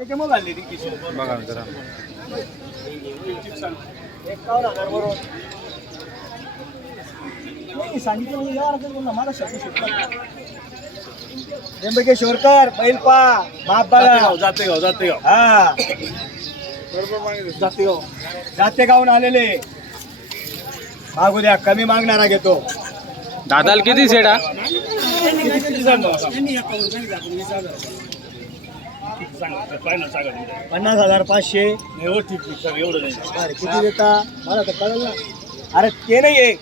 त्याच्यामुळे ती बघा एकावन्न हजार बरोबर नाही सांगितलं म्हणजे मला त्र्यंबकेश्वरकर बैल पा माप बघा जाते गाव जाते गाव हा जाते गाव जाते गावून आलेले मागू द्या कमी मागणारा घेतो दादाला किती पन्नास हजार पाचशे. एवढं नाही अरे किती देता? मला तर कळलं ना. अरे ते नाही आहे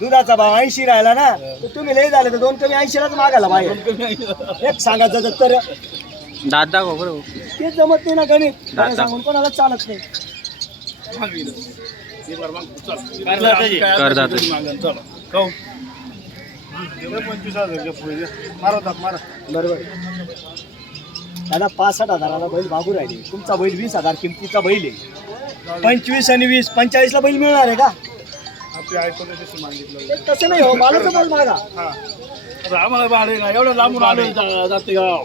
दुधाचा भाव ऐंशी राहिला ना तर तुम्ही लय झाले तर दोन कमी ऐंशीलाच मागायला बाहेर. एक सांगायचं तर दात दाखव बरं. ते जमत नाही ना गणित. दादा. सांगून कोणाला चालत नाही. करदाते. पंचवीस हजार पुढे. मारा मारा. बरोबर. दादा पासष्ट हजाराला बैल मागू राहिले. तुमचा बैल वीस हजार किमतीचा बैल आहे. पंचवीस आणि वीस पंचेचाळीसला बैल मिळणार आहे का? आपली ऐकून तशी मागितलं ते तसं नाही हो मला तर बैल मागा. हा. आता आम्हाला भाडे ना एवढं लांबून आलो जा- जाते गाव.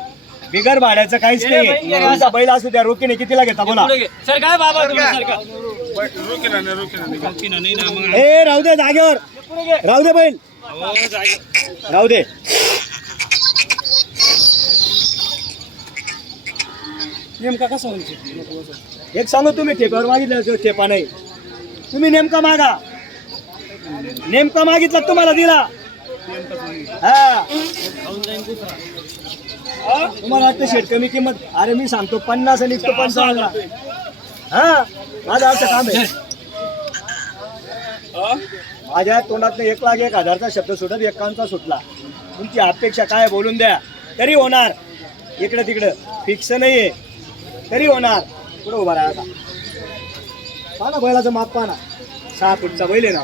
बिगर भाड्याचं काहीच नाही. तुमचा बैल असू द्या रोखीने कितीला घेता बोला. ए राहू दे जागेवर. राहू दे बैल. राहू दे. नेमका कसं म्हणजे एक सांगू तुम्ही ठेप्यावर मागितलं ठेपा नाही. तुम्ही नेमका मागा. नेमका मागितला तुम्हाला दिला. हा. तुम्हाला वाटतं शेट कमी किंमत? अरे मी सांगतो पन्नास आणि तो पंचावन्न हा? माझं असं काम आहे. माझ्या तोंडात एक लाख एक हजारचा शब्द सुटत एकांचा सुटला. तुमची अपेक्षा काय बोलून द्या. तरी होणार. इकडे तिकडं. फिक्स नाहीये. तरी होणार. कुठं उभा राहा आता. पहा ना बैलाचं माप पहा ना. सहा फुटचा बैल आहे ना.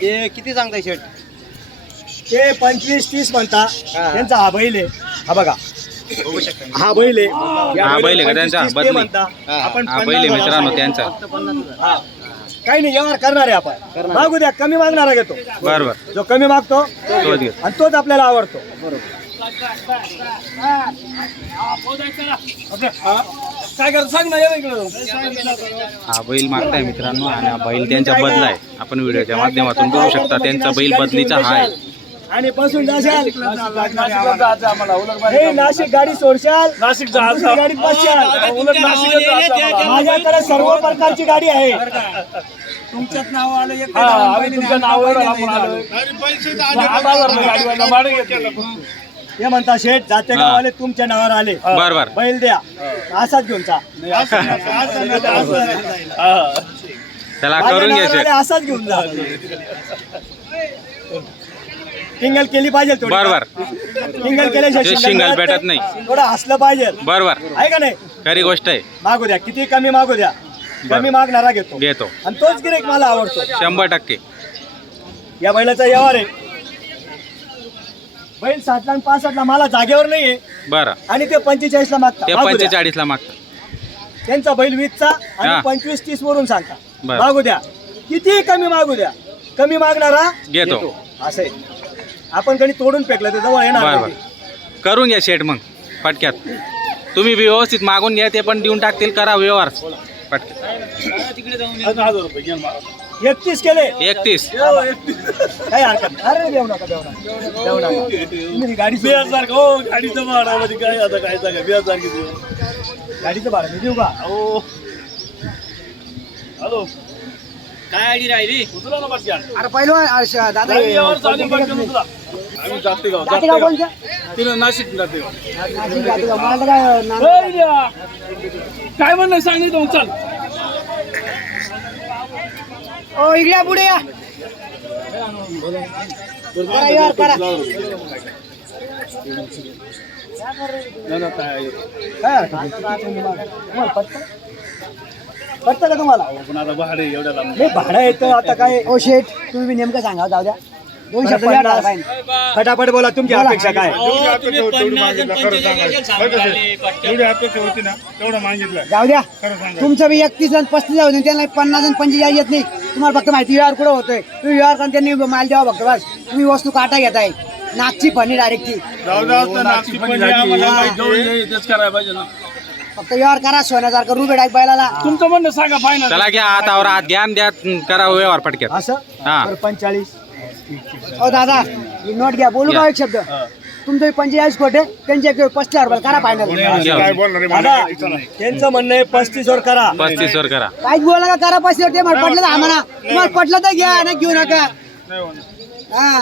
ते किती सांगताय शेट? ते पंचवीस तीस म्हणता. त्यांचा हा बैल आहे. हा बघा. हा बैल आहे. हा. बैल आहे का बैलाला त्यांचा? 25-30 ते बदली. म्हणता. आपण हा 50 मित्रांनो त्यांचा. हा. काही नाही व्यवहार करणार आहे आपण मागू द्या कमी मागणारा घेतो. बर बर. जो कमी मागतो तोच. आणि तोच आपल्याला आवडतो. काय करत सांग ना या इकडं हा बैल मागताय मित्रांनो आणि हा बैल त्यांचा बदला आहे आपण व्हिडिओच्या माध्यमातून बघू शकता त्यांचा बैल बदलीचा हा आहे. आणि बसून जाशाल हे नाशिक गाडी सोडशाल. नाशिक दुसरी गाडीत बसशाल. माझ्याकडे सर्व प्रकारची गाडी आहे. तुमच्यात नाव आलं एक हा, आम्ही तुमच्या हे म्हणता शेठ जाते. गावाले तुमच्या नावावर आले. बर बर. बैल द्या. असाच घेऊन जा. हा. त्याला माझ्या करून घ्या नावावर शेट आले, असाच घेऊन जा. टिंगल केली पाहिजे थोडी. बर बर. टिंगल केल्याशिवाय ते शिंगल भेटत नाही. थोडं हसलं पाहिजे. बर बर. आहे का नाही? खरी गोष्ट आहे. मागू द्या. किती कमी मागू द्या. कमी मागणारा घेतो. घेतो. आणि तोच गिरेक मला आवडतो. शंभर टक्के. या बैलाचा व्यवहार आहे. बैल साठला आणि पासष्टला मला जागेवर नाहीये. बरं. आणि ते पंचेचाळीस ला मागता ते मागू द्या. पंचेचाळीस ला मागतात. त्यांचा बैल वीसचा हा. आणि पंचवीस तीस वरून सांगता. बरं. मागू द्या. किती कमी मागू द्या? कमी मागणारा? घेतो. असं आहे. आपण कधी तोडून फेकलं तर जवळ येणार बर नाही. बर. ते. करून घ्या शेट मग. पटक्यात तुम्ही व्यवस्थित मागून घ्या ते पण देऊन टाकतील. करा व्यवहार. पटक्यात अजून हजार रुपये घे ना. एकतीस केले. एकतीस. काही हरकत नाही. अरे देऊ नका देऊ नका. देऊ नका. तुम्ही गाडी सोडून बियाज सारखं हो गाडीचं भाडं म्हणजे काय आता काय सांगा बियाज सारखी द्या. गाडीचं भाडं मी देऊ का? हो. हॅलो. काय आयडी राहिली? उचला ना अरे पहिलो दादा चालू बटकन उचला. आम्ही जाते गाव जाते का गाव? तिनं नाशिक जाते गाव. नाशिक जाते का? मला तर काय नाव-. काय म्हणणं सांगितलं मग चल ओ इकडे पुढे या. करा यार, करा. पटतं? का तुम्हाला भाडे एवढ्या लांब नाही भाडं येतं आता काय? ओ शेठ तुम्ही नेमकं सांगा जाऊ द्या. पन्नास. पाहिजे. फटाफट बोला तुमची अपेक्षा काय? एवढी अपेक्षा होती ना तेवढं मागितलं जाऊ द्या. खरं सांगा. तुमचं बी एकतीस आणि पस्तीस होते त्यांना पन्नास आणि पंचेचाळीस येत नाही. तुम्हाला फक्त माहिती व्यवहार कुठं होतोय? तुम्ही व्यवहार करून त्यांनी माल द्यावा फक्त बस. तुम्ही वस्तू काटा घेताय नागची फणी डायरेक्ट ती. जाऊ द्या आता नागची पण तेच करायला पाहिजे ना. फक्त व्यवहार करा सोन्यासारखं रुबे डायक बैलाला. तुमचं म्हणणं सांगा फायनल चला घ्या हातावर हात घ्या आणि द्या करा व्यवहार पटक्यात असं? हा. बरं, पंचेचाळीस. हो दादा ही नोट घ्या बोलू का एक शब्द? तुमचे पंचेचाळीस कोटे त्यांचे एक पस्तीस हजार करा फायनल. दादा त्यांचं म्हणणं आहे पस्तीस वर करा. पस्तीस वर करा. काहीच बोला का करा पस्तीस ते मला पटलं तर आम्हाला. तुम्हाला पटलं तर घ्या नाही घेऊ नका. हा.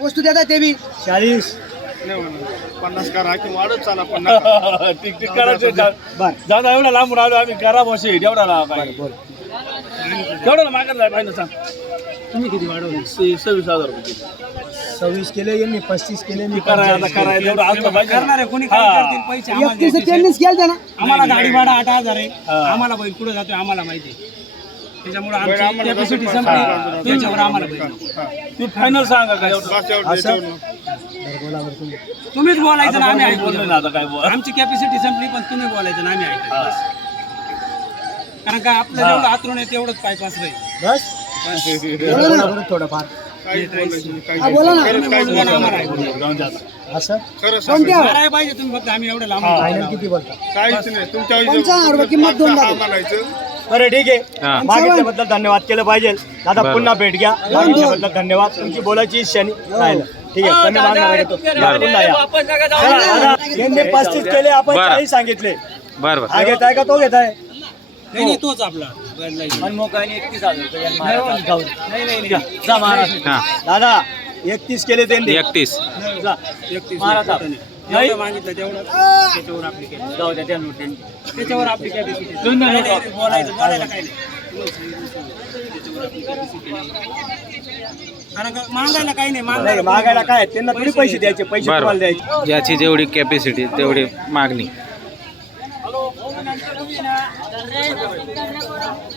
वस्तू देता ते बी. चाळीस. पन्नास करा की वाढत चाला पन्नास टिक टिक करायचं बर. दादा एवढा लांबून आलो आम्ही करा बसे एवढा लावा काय एवढा मागत जाय पाहिजे सांग. तुम्ही किती वाढवले? सव्वीस हजार रुपये. सव्वीस केले यांनी पस्तीस केले मी करायला आता करायला एवढं असलं पाहिजे. करणार आहे कोणी एकतीस त्यांनीच केलं ना. आम्हाला गाडी भाडा आठ हजार आहे. आम्हाला बैल कुठे जातोय आम्हाला माहिती आहे. त्याच्यामुळे आमची कॅपॅसिटी संपली. त्याच्यावर आम्हाला बैल नको. ती फायनल सांगा काय? एवढं. असं? तुम्हीच बोलायचं ना आम्ही ऐकू बोललो ना आता काय बोल. आमची कॅपॅसिटी संपली पण तुम्ही बोलायचं ना आम्ही ऐकायचं बस. कारण का आपलं जेवढं आतरून आहे तेवढंच पायपास राहील बस. बोला बरं थोडंफार. हा बोला ना. आम्हाला ऐकू द्या. जाऊन द्या आता. असं कोणत्या? मारायला पाहिजे तुम्ही फक्त आम्ही एवढं लांब फायनल किती बोलता? पंचावन्न रुपये किंमत दोन लाख. बरं ठीक हा. आहे मागितल्याबद्दल धन्यवाद केलं पाहिजे. दादा. पुन्हा भेट घ्या. मागितल्याबद्दल धन्यवाद. तुमची बोलायची शनी राहिलं ठीक आहे. कमी मागणार घेतो पुन्हा या चला, दादा, यांनी पस्तीस केले आपण बरं. चाळीस सांगितले. बर बर. हा घेताय का तो घेताय? नाही नाही, तोच आपला. हा. दादा एकतीस केले त्यांनी एकतीस. जा. जेवढं मागितलं तेवढं. त्याच्यावर आपली capacity. त्याच्यावर आपली कॅपॅसिटी बोलायचं बोलायला काही नाही त्याच्यावर आपली capacity नाही. कारण का मागायला काही नाही नाही मागायला मागायला काय? त्यांना थोडी पैसे द्यायचे पैसे तुम्हाला द्यायचे. ज्याची जेवढी कॅपॅसिटी तेवढी मागणी.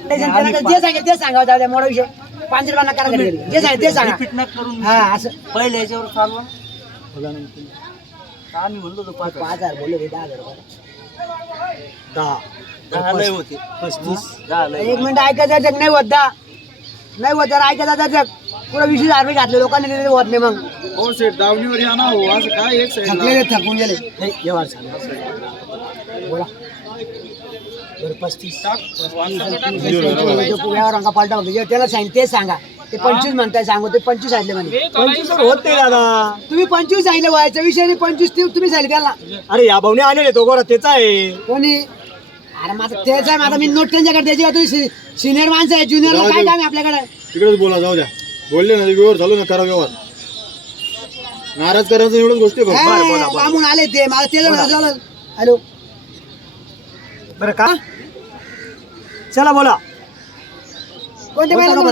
जे सांगेल ते सांगा दादा मोठा विषय. पाच रुपयांना करा घरी. घरी. जे सांगेल ते सांगा. हा असं. पहिले याच्यावर चालवा पाच हजार. बोलले रे, दहा हजार रुपये. दहा. पस्तीस. एक मिनिट ऐकायचं जग नाही होत दा. नाही होत जर ऐकायचं जग. पुढे वीस हजार रुपये घातले लोकांनी दिले होत नाही मग. हो सेठ दावणीवर या ना हो असं काय एक थकलेले थकून गेले. नाही व्यवहार सांगा बोला बरं पस्तीस. अंका पालटा बघ त्याला सांगितलं ते सांगा. ते पंचवीस म्हणताय सांगू ते पंचवीस सांगितले म्हणे. पंचवीस होत नाही दादा. तुम्ही पंचवीस सांगितले व्हायचा विषय नाही पंचवीस ते तुम्ही सांगितले त्याला. अरे या भाऊने आणले तो गोरा त्याचा आहे. कोणी? अरे माझं तेच आहे माझा मी नोट त्यांच्याकडे का? तुम्ही सिनियर माणसं आहे ज्युनियरला काय काम आहे आपल्याकडे? तिकडेच बोला जाऊ द्या. बोलले ना व्यवहार झालो ना करा व्यवहार. नाराज करायचं एवढंच गोष्टी हा, आले ते मला ते झालं हॅलो. बरं का? चला बोला.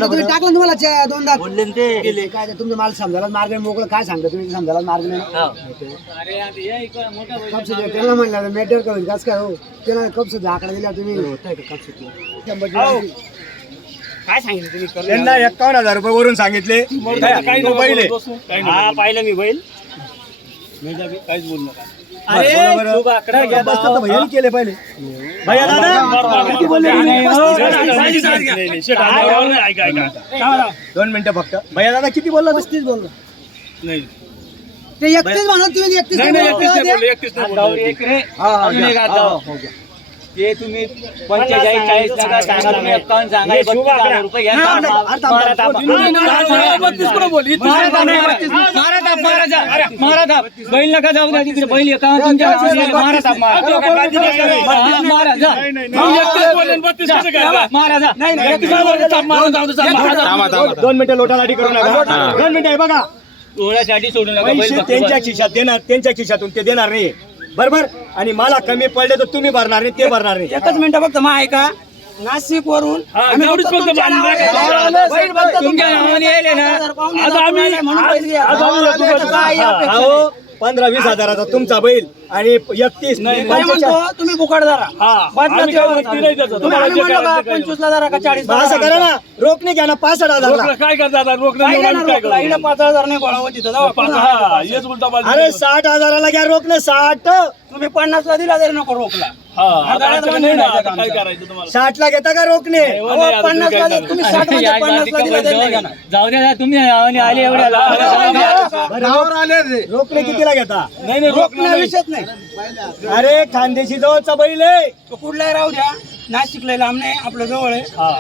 तुम्ही? टाकलं ना तुम्हाला च- दोनदा? बोलले ते. काय ते तुमचं मला समजायला मार्ग मोकळं काय सांगता तुम्ही? समजायला मार्ग नाही कपस त्याला म्हणलं मॅटर करून कस काय हो? त्याला कपस आकडा दिला तुम्ही. होताय का कपस काय सांगितलं तुम्ही? करून त्यांना एकावन्न हजार रुपये वरून सांगितले. काय? काही तो बैल आहे. हा पाहिलं मी बैल. काहीच बोलू नका. बसतात केले पहिले. भैया दादा किती बोलले तुम्ही? दोन मिनिटं फक्त भैया दादा किती बोलला पस्तीस बोललो नाही ते एकतीस म्हणत तुम्ही एकतीस नाही, नाही, एकतीस नाही बोलले. हा, हा, घ्या. हा, हा, हो, घ्या. ते तुम्ही पंचेचाळीस चाळीस नका सांगा तुम्ही एकावन्न सांगा हे बत्तीस हजार रुपये घ्या. मारा मारा. अरे, मारा. बैल नका जाऊ द्या तिकडे बैल एकावन्न तुमच्या. मारा मारा. हा, मारा जा. मारा जा. थांब, थांब, दोन मिनिटं लोटालाटी करू नका. दोन मिनिटं आहे बघा डोळ्यासाठी सोडू नका बैल पैसे बघतो त्यांच्या खिशात देणार त्यांच्या खिशातून ते देणार नाही बरोबर? आणि मला कमी पडले तर तुम्ही भरणार नाही ते भरणार नाही. एकच मिनिट फक्त मा ऐका. नाशिक वरून हा, तेवढीच फक्त बांधून तुमच्या नावाने यायले ना. आज आम्ही आज आम्ही येतो. अहो पंधरा वीस हजाराचा तुमचा बैल आणि एकतीस काय म्हणतो तुम्ही बुकाड धरा बदला आम्ही तेव्हा काय नक्की नाही त्याचं. तुम्ही तुम्हाला आम्ही जे म्हणलो का करायचं ते पंचवीस ला धरा का चाळीस असं करा ना रोख नाही घ्या ना पासष्ट हजारला रोकडं काय करतात आता? रोकडं काय देऊन घेणार आम्ही काय रोकला? इकडे करू? पाच हजार नाही गोळा तिथं जाऊ पाच- आपण. हा, हेच उलटा पालटा अरे करतो. साठ हजाराला घ्या रोख नाही साठ तुम्ही पन्नास ला दिला तरी नको रोकला हा काय करायचं तुम्हाला? साठला घेता का रोखणे? नाही, आता तुम्ही साठमध्ये पन्नास ला दिला नाही. जाऊ द्या तुम्ही आले एवढ्या रोखणे कितीला घेता? नाही नाही विषयच नाही. अरे खानदेशी जवळचा बैल आहे तो कुठलाही राहू द्या. नाशिकला लांब नाही आपलं जवळ आहे. हा.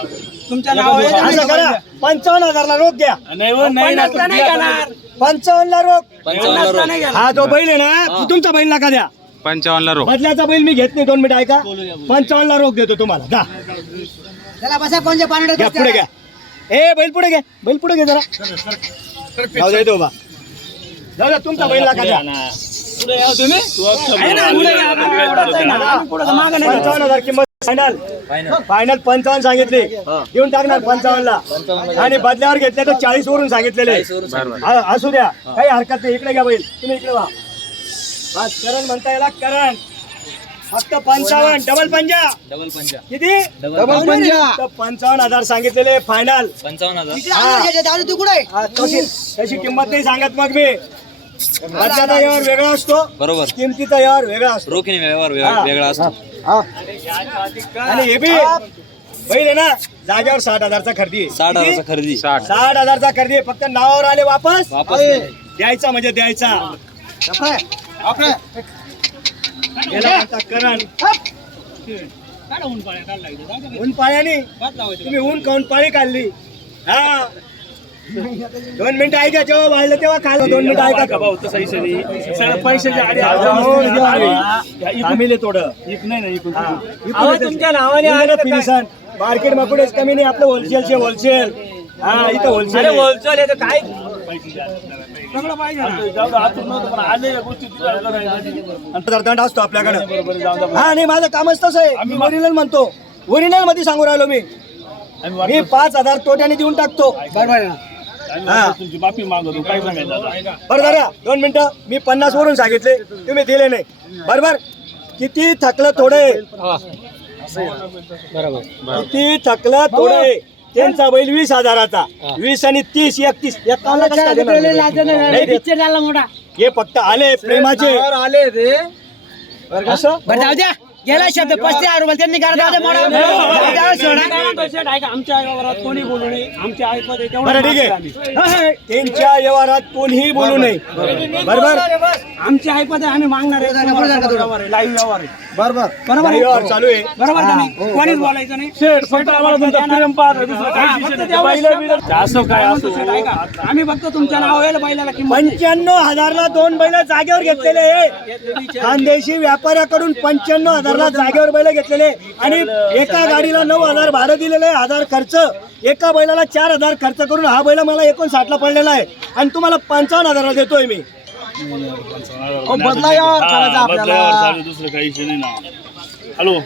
तुमच्या नाव आहे असं करा पंचावन्न हजारला रोख घ्या नाही हो, नाही ना पन्नासला नाही घेणार. पंचावन्न ला रोख पन्नासला नाही घेणार. हा जो बैल आहे ना तो तुमचा बैल नका द्या. पंचावन्नला रोख. बदल्याचा बैल मी घेत नाही दोन मिनिट ऐका. पंचावन्न ला रोख देतो तुम्हाला. जा. त्याला बसा कोणत्या घ्या पुढे घ्या. ए बैल पुढे घ्या बैल पुढे घ्या जरा. जाऊ दे तो बा जाऊ द्या तुमचा बैल नका द्या तू अख्खं आहे ना, पुढे या, आपण पुढंच आहे ना, आम्ही पुढं मागं नाही. पंचावन्न हजार किंमत फायनल फायनल पंचावन्न सांगितले. घेऊन टाकणार पंचावन्न ला आणि बदल्यावर घेतले तर चाळीस वरून सांगितलेले. हा, असू द्या. काही हरकत नाही. इकडे घ्या बैल. तुम्ही इकडे वा बस करण म्हणता याला करण. फक्त पंचावन्न डबल पंजा. डबल पंजा. किती? डबल पंजा. तर पंचावन्न हजार सांगितलेले फायनल पंचावन्न हजार. तू कुठे? तशी तशी किंमत नाही सांगत मग मी. बदल्याचा यावर वेगळा असतो. बरोबर. किमतीचा यावर वेगळा असतो. रोखीने व्यवहार हा. वेगळा वेगळा असतो आणि हे बी बैल आहे ना जागेवर साठ हजारचा खरेदी आहे. साठ किती? हजारचा खरेदी. साठ. हजारचा खरेदी आहे. फक्त नावावर आले वापस? वापस नाही. द्यायचा म्हणजे द्यायचा. ऊन पाण्याने तुम्ही ऊन खाऊन पाळी काढली. हा. दोन मिनिटं ऐका जेव्हा वाढलं तेव्हा खाल दोन मिनिटं ऐका. का भाऊ तसं इशे नाही. सगळं पैशाच्या हो, थोडं. एक नाही ना इकडून तुमच्या नावाने फिनिशन मार्केट माकुडेच कमी नाही. आपलं होलसेलचे होलसेल हा इथं होलसेल होलसेल काय? सगळं पाहिजे ना. जाऊ दे, आतून नव्हतं, पण आले या गोष्टी तुला करायच्या. दंड असतो आपल्याकडे. बरोबर जाऊ दे. हा नाही माझं कामच तसं आहे. मी ओरिजिनल म्हणतो. ओरिजिनलमध्ये सांगू राहिलो मी. आम्ही मी पाच हजार तोट्याने देऊन टाकतो. बरोबर आहे ना. आम्ही वाटलं तुमची माफी मागवतो काय सांगायचं आता? बरं दादा दोन मिनिटं. मी पन्नास वरून सांगितले. तुम्ही दिले नाही. बरोबर किती थकलं थोडे किती थकलं थोडे त्यांचा बैल वीस हजाराचा. वीस आणि तीस एकतीस. एकावन्न कसं काय देणार? मी बैल? नाही देत. हे फक्त आले प्रेमाचे. आले कसं बरं जाऊ द्या. गेला शब्द पस्तीस हजार रुपये त्यांनी. आमच्या व्यवहारात कोणी बोलू नये. आमच्या बरं ठीक आहे. त्यांच्या व्यवहारात कोणीही बोलू नये. बरोबर आमची ऐकत आहे आम्ही मागणार आहे. लाईव्ह व्यवहार आहे बरोबर? बरोबर व्यवहार चालू आहे. बरोबर का नाही? कोणीच बोलायचं नाही. हा, फक्त. तेवढंच असं काय असो? शेठ, ऐका. आम्ही फक्त तुमच्या नावाला बैलाला किंमत नाही. पंच्याण्णव हजारला दोन बैल जागेवर घेतलेले आहे. खानदेशी व्यापाऱ्याकडून पंच्याण्णव हजारला जागेवर बैल घेतलेले. आणि एका गाडीला नऊ हजार भाडं दिलेलं आहे हजार खर्च. एका बैलाला चार हजार खर्च करून हा बैल मला एकोणसाठला पडलेला आहे. आणि तुम्हाला पंचावन्न हजारला देतोय मी. बदला यावर हा, करायचा बदला आपल्याला. यावर चालू, दुसरं काही विषय नाही ना. हॅलो.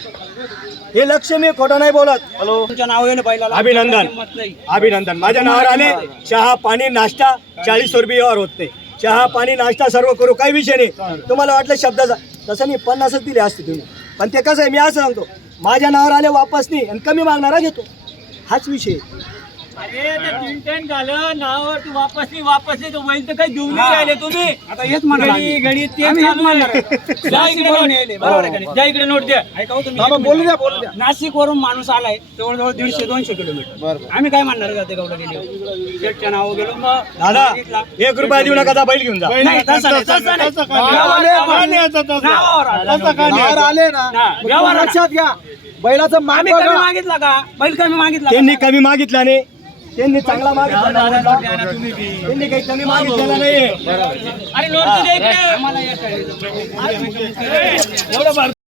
हे लक्ष मी खोटं नाही बोलत. हॅलो. तुमच्या नावाला बैलाला. अभिनंदन. किंमत नाही. अभिनंदन. माझ्या नावावर आले चहा पाणी नाश्ता चाळीस रुपये व्यवहार होत नाही. चहा पाणी नाश्ता सर्व करू काही विषय नाही. तुम्हाला वाटलं शब्दाचा तसं मी पन्नासच दिले असते तुम्ही. पण ते कसं आहे मी असं सांगतो माझ्या नावावर आले वापस नाही आणि कमी मागणारा घेतो. हाच विषय आहे. आता हेच म्हणणार आम्ही. आम्ही हेच म्हणणार आहे. नाशिकवरून यायले, बरोबर आहे का नाही? द्या इकडे नोट द्या ऐका हो तुम्ही. बोलू द्या बोलू द्या नाशिक वरून माणूस आलाय जवळजवळ दीडशे दोनशे किलोमीटर आम्ही काय म्हणणार जाते गवडा गेले शेटच्या नाव गेलो मग दादा. एक रुपया देऊ नका आता बैल घेऊन जा नाही तसं नाही तसं नाही. तसं काय नाही. नावावर- नाही आता तसं. नावावर आलं. तसं काय नाही. बाहेर आले ना व्यवहार आला. लक्षात घ्या बैलाचं मान आम्ही कमी बघा मागितला का बैल कमी मागितला का? त्यांनी कमी मागितला नाही त्यांनी चांगला मागितला त्यांनी काही कमी मागितलेला नाही. एवढं